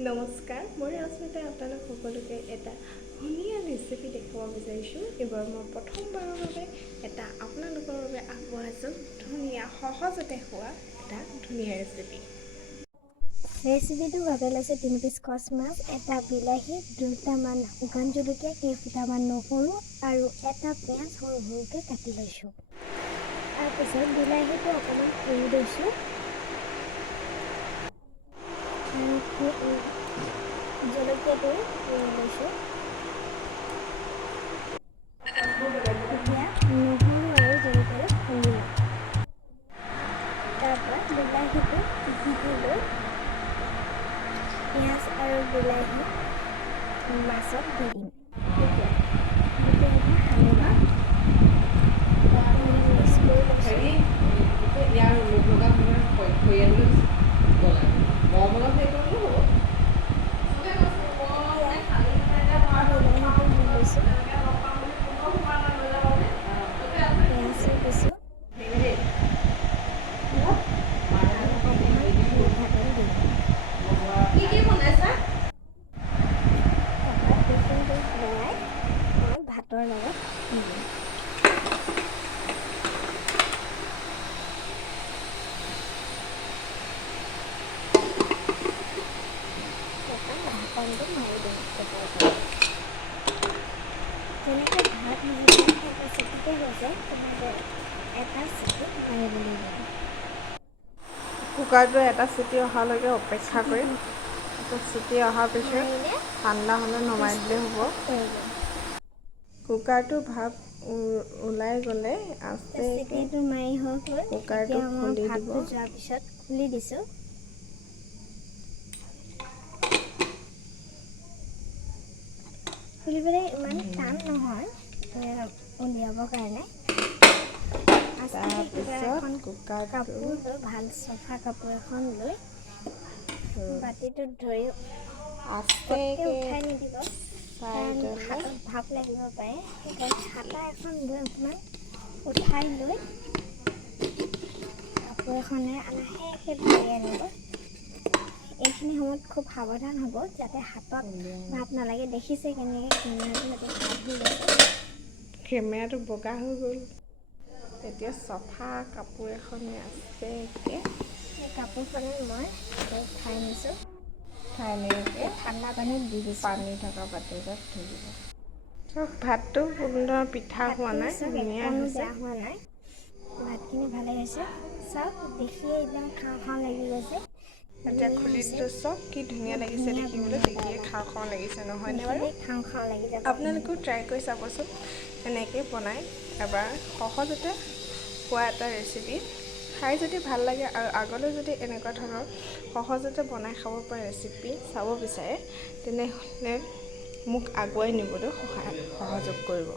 নমস্কাৰ, মই ৰশ্মিতাই আপোনালোক সকলোকে এটা ধুনীয়া ৰেচিপি দেখুৱাব বিচাৰিছোঁ। এইবাৰ মই প্ৰথমবাৰৰ বাবে এটা আপোনালোকৰ বাবে আগবঢ়াইছোঁ ধুনীয়া সহজতে হোৱা এটা ধুনীয়া ৰেচিপি। ৰেচিপিটোৰ বাবে লৈছে 3 পিচ কচ মাছ, এটা বিলাহী, 2টামান শুকান জলকীয়া, কেইফুটামান নহৰু আৰু এটা পিঁয়াজ সৰু সৰুকৈ কাটি লৈছোঁ। তাৰপিছত বিলাহীটো অকণমান পুৰি লৈছোঁ আৰু জলকীয়াটো পুৰি লৈছোঁ। এতিয়া নহৰু আৰু জলকীয়াটো খুন্দি লওঁ। তাৰপৰা বিলাহীটো পিটিকি লৈ পিঁয়াজ আৰু বিলাহী মাছত দি দিম। গোটেইকেইটা সানি লওঁ। মিক্স কৰি লৈছোঁ। বিলাহীটো দি লৈছোঁ। পিঁয়াজো দিছোঁ আৰু অকণমান মিঠাতেল দিম। তাৰপৰা এইখিনিতে লৰাই মই ভাতৰ লগত দি দিম। তাৰপৰা ঢাকনটো মাৰি দিম ওপৰৰ পৰা। যেনেকৈ ভাত সিজিলে এটা চিটিতে হৈ যায়, তেনেদৰে এটা চিটি মাৰিব লাগিব। কুকাৰটো এটা চিটি অহালৈকে অপেক্ষা কৰি এটা চিটি অহাৰ পিছত ঠাণ্ডা হ'লে নমাই দিলেই হ'ব। কুকাৰটো ভাপ ওলাই গ'লে চিটিটো মাৰি হৈ গ'ল। কুকাৰটো এতিয়া মই খুলি দিব। ভাতটো যোৱাৰ পিছত খুলি দিছোঁ। খুলিবলৈ ইমান টান নহয় উলিয়াবৰ কাৰণে। আচলতে কিবা এখন কাপোৰ লৈ ভাল চফা কাপোৰ এখন লৈ বাতিটোত ধৰি পটকৈ উঠাই নিদিব, কাৰণ ভাতত ভাপ লাগিব পাৰে। সেইকাৰণে হাতা এখন লৈ অকণমান উঠাই লৈ কাপোৰ এখনে লাহেকৈ ধৰি আনিব। এইখিনি সময়ত খুব সাৱধান হ'ব যাতে হাতত ভাপ নালাগে। দেখিছে কেনেকৈ কেমেৰাটো ইয়াতে ভাপ হৈ গৈছে। কেমেৰাটো বগা হৈ গ'ল। এতিয়া চফা কাপোৰ এখনে আছে। সেই কাপোৰখনত মই উঠাই নিছোঁ। এনেকৈ ঠাণ্ডা পানীত দি দিছোঁ। পানী থকা বাতি এটাত থৈ দিব। চব ভাতটো সুন্দৰ পিঠা হোৱা নাই, ধুনীয়া হৈছে। বেয়া হোৱা নাই, ভাতখিনি ভালে হৈছে। চব দেখিয়ে একদম খাওঁ খাওঁ লাগি গৈছে। এতিয়া খুলি দিলোঁ, চব কি ধুনীয়া লাগিছে দেখিবলৈ। দেখিয়ে খাওঁ খাওঁ লাগিছে, নহয়নে বাৰু? খাওঁ খাওঁ লাগি যাব। আপোনালোকেও ট্ৰাই কৰি চাবচোন, এনেকৈ বনাই এবাৰ। সহজতে হোৱা এটা ৰেচিপি। খাই যদি ভাল লাগে আৰু আগলৈ যদি এনেকুৱা ধৰণৰ সহজতে বনাই খাব পৰা ৰেচিপি চাব বিচাৰে, তেনেহ'লে মোক আগুৱাই নিবলৈ সহযোগ কৰিব।